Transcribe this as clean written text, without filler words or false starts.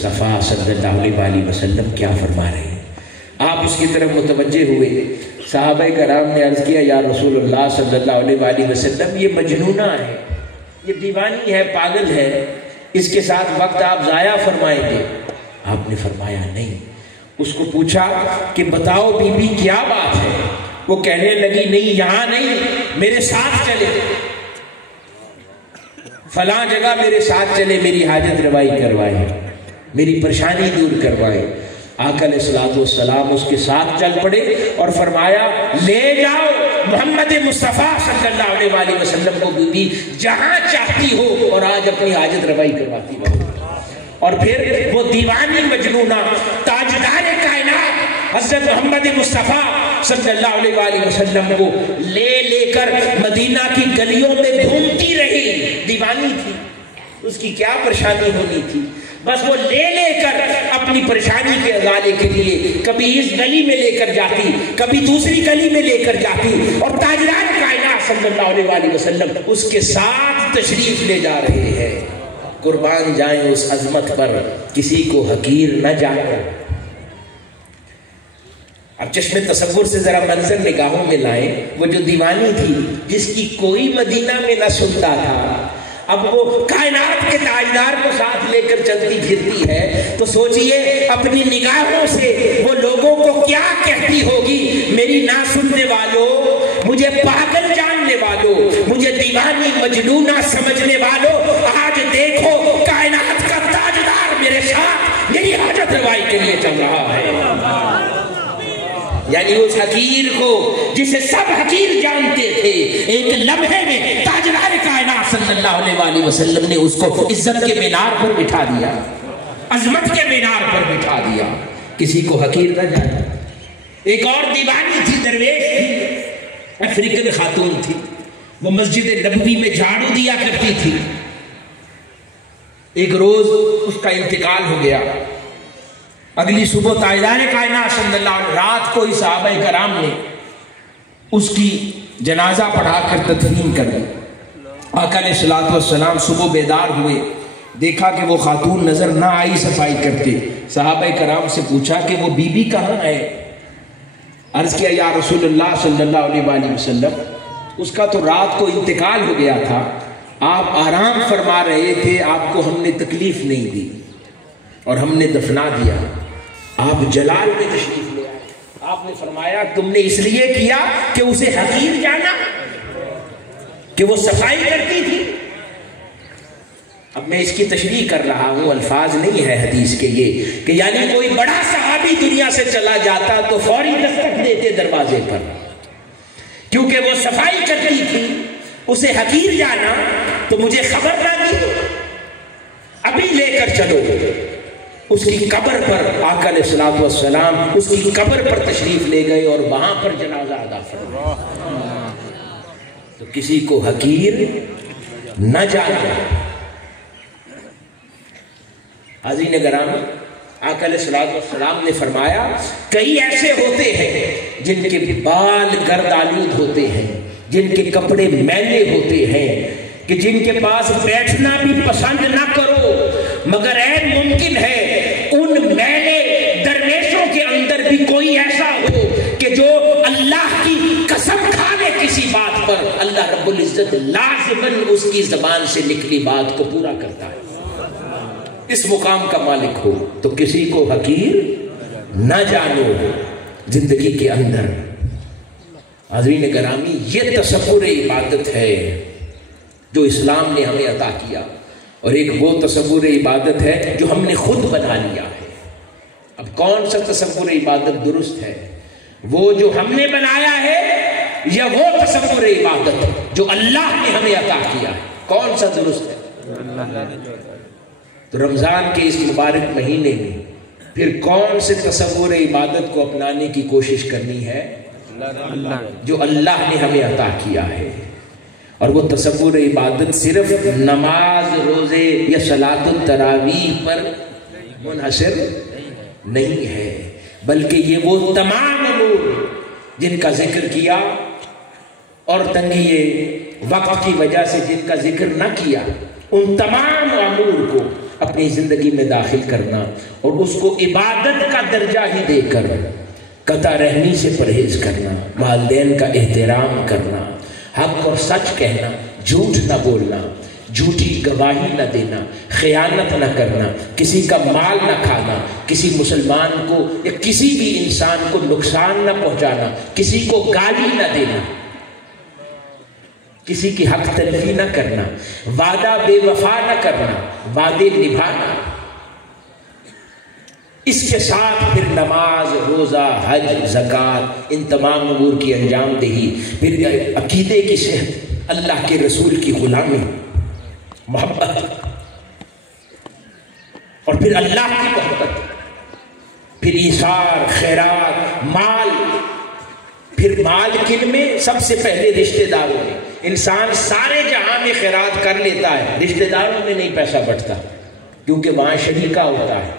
مصطفیٰ صلی اللہ علیہ وسلم کیا فرما رہے ہیں۔ آپ اس کی طرف متوجہ ہوئے، صحابہ کرام نے عرض کیا یا رسول اللہ صلی اللہ علیہ وسلم یہ مجنونہ ہے، یہ دیوانی ہے، پاگل ہے، اس کے ساتھ وقت آپ ضائع فرمائیں گے؟ آپ نے فرمایا نہیں۔ اس کو پوچھا کہ بتاؤ بی بی کیا بات ہے؟ وہ کہنے لگی نہیں یہاں نہیں، میرے ساتھ چلے، فلاں جگہ میرے ساتھ چلے، میری حاجت روائی کروائے، میری پریشانی دور کروائے۔ آقا علیہ الصلوۃ والسلام اس کے ساتھ چل پڑے اور فرمایا لے جاؤ محمد مصطفیٰ صلی اللہ علیہ وسلم کو بی بی جہاں چاہتی ہو اور آج اپنی حاجت روائی کرواتی ہو۔ اور پھر وہ دیوانی مجنونہ تاجدار کائنات حضرت محمد مصطفیٰ صلی اللہ علیہ وسلم کو لے کر مدینہ کی گلیوں میں گھومتی رہی۔ دیوانی تھی، اس کی کیا پریشانی ہونی تھی، بس وہ لے کر اپنی پریشانی کے ازالے کے لیے کبھی اس گلی میں لے کر جاتی، کبھی دوسری گلی میں لے کر جاتی، اور تاجدار کائنات صلی اللہ علیہ وسلم اس کے ساتھ تشریف لے جا رہے ہیں۔ قربان جائیں اس عظمت پر، کسی کو حقیر نہ جانا۔ اب چشم تصور سے ذرا منظر نگاہوں میں لائیں، وہ جو دیوانی تھی جس کی کوئی مدینہ میں نہ سنتا تھا، اب وہ کائنات کے تاجدار کو ساتھ لے کر چلتی پھرتی ہے، تو سوچئے اپنی نگاہوں سے وہ لوگوں کو کیا کہتی ہوگی، میری نہ سننے والوں، مجھے پاگل جاننے والوں، مجھے دیوانی مجنونہ سمجھنے والوں، آج دیکھو کائنات کا تاجدار میرے ساتھ میری حاجت روائی کے لیے چل رہا ہے۔ یعنی اس حقیر کو جسے سب حقیر جانتے تھے، ایک لمحے میں تاجدار کائنات صلی اللہ علیہ وسلم نے اس کو عزت کے مینار پر بٹھا دیا، عظمت کے مینار پر بٹھا دیا، کسی کو حقیر نہ جانا۔ ایک اور دیوانی تھی، درویش تھی، افریقن خاتون تھی، وہ مسجد نبوی میں جھاڑو دیا کرتی تھی۔ ایک روز اس کا انتقال ہو گیا، اگلی صبح تاجدار کائنات صلی اللہ علیہ وسلم، رات کو ہی صحابہ کرام نے اس کی جنازہ پڑھا کر تدفین کر دی۔ آقا علیہ الصلوۃ والسلام صبح بیدار ہوئے، دیکھا کہ وہ خاتون نظر نہ آئی صفائی کرتے۔ صحابہ کرام سے پوچھا کہ وہ بی بی کہاں ہے؟ عرض کیا یا رسول اللہ صلی اللہ علیہ وسلم اس کا تو رات کو انتقال ہو گیا تھا، آپ آرام فرما رہے تھے، آپ کو ہم نے تکلیف نہیں دی اور ہم نے دفنا دیا، آپ جلال میں تشریف لے آئے۔ آپ نے فرمایا تم نے اس لیے کیا کہ اسے حقیر جانا، کہ وہ صفائی کرتی تھی؟ اب میں اس کی تشریح کر رہا ہوں، الفاظ نہیں ہے حدیث کے یہ کہ یعنی کوئی بڑا صحابی دنیا سے چلا جاتا تو فوری دستک دیتے دروازے پر، کیونکہ وہ صفائی کرتی تھی، اسے حقیر جانا تو مجھے خبر نہ دی، ابھی لے کر چلو۔ اس کی قبر پر آقا علیہ الصلوۃ والسلام اس کی قبر پر تشریف لے گئے اور وہاں پر جنازہ ادا فرمایا۔ تو کسی کو حقیر نہ جانا۔ حاضرین گرامی، آقا علیہ الصلوۃ والسلام نے فرمایا کئی ایسے ہوتے ہیں جن کے بال گرد آلود ہوتے ہیں، جن کے کپڑے میلے ہوتے ہیں، کہ جن کے پاس بیٹھنا بھی پسند نہ کرو، مگر عین ممکن ہے ان میلے درویشوں کے اندر بھی کوئی ایسا ہو کہ جو اللہ کی قسم کھا لے کسی بات پر، اللہ رب العزت لازماً اس کی زبان سے نکلی بات کو پورا کرتا ہے۔ اس مقام کا مالک ہو تو کسی کو حقیر نہ جانو زندگی کے اندر۔ حاضرین گرامی، یہ تصور عبادت ہے جو اسلام نے ہمیں عطا کیا، اور ایک وہ تصور عبادت ہے جو ہم نے خود بنا لیا ہے۔ اب کون سا تصور عبادت درست ہے، وہ جو ہم نے بنایا ہے یا وہ تصور عبادت جو اللہ نے ہمیں عطا کیا ہے؟ کون سا درست ہے؟ تو رمضان کے اس مبارک مہینے میں پھر کون سے تصور عبادت کو اپنانے کی کوشش کرنی ہے؟ جو اللہ نے ہمیں عطا کیا ہے۔ اور وہ تصور عبادت صرف نماز، روزے یا صلاۃ التراویح پر منحصر نہیں ہے، بلکہ یہ وہ تمام امور جن کا ذکر کیا اور تنگی وقت کی وجہ سے جن کا ذکر نہ کیا، ان تمام امور کو اپنی زندگی میں داخل کرنا اور اس کو عبادت کا درجہ ہی دے کر قطع رحمی سے پرہیز کرنا، والدین کا احترام کرنا، حق اور سچ کہنا، جھوٹ نہ بولنا، جھوٹی گواہی نہ دینا، خیانت نہ کرنا، کسی کا مال نہ کھانا، کسی مسلمان کو یا کسی بھی انسان کو نقصان نہ پہنچانا، کسی کو گالی نہ دینا، کسی کی حق تلفی نہ کرنا، وعدہ بے وفا نہ کرنا، وعدے نبھانا۔ اس کے ساتھ پھر نماز، روزہ، حج، زکوٰۃ، ان تمام امور کی انجام دہی، پھر عقیدے کی صحت، اللہ کے رسول کی غلامی، محبت، اور پھر اللہ کی محبت، پھر ایثار، خیرات، مال۔ پھر مال کن میں؟ سب سے پہلے رشتہ داروں میں۔ انسان سارے جہاں میں خیرات کر لیتا ہے، رشتہ داروں میں نہیں پیسہ بٹتا، کیونکہ وہاں شریکہ ہوتا ہے۔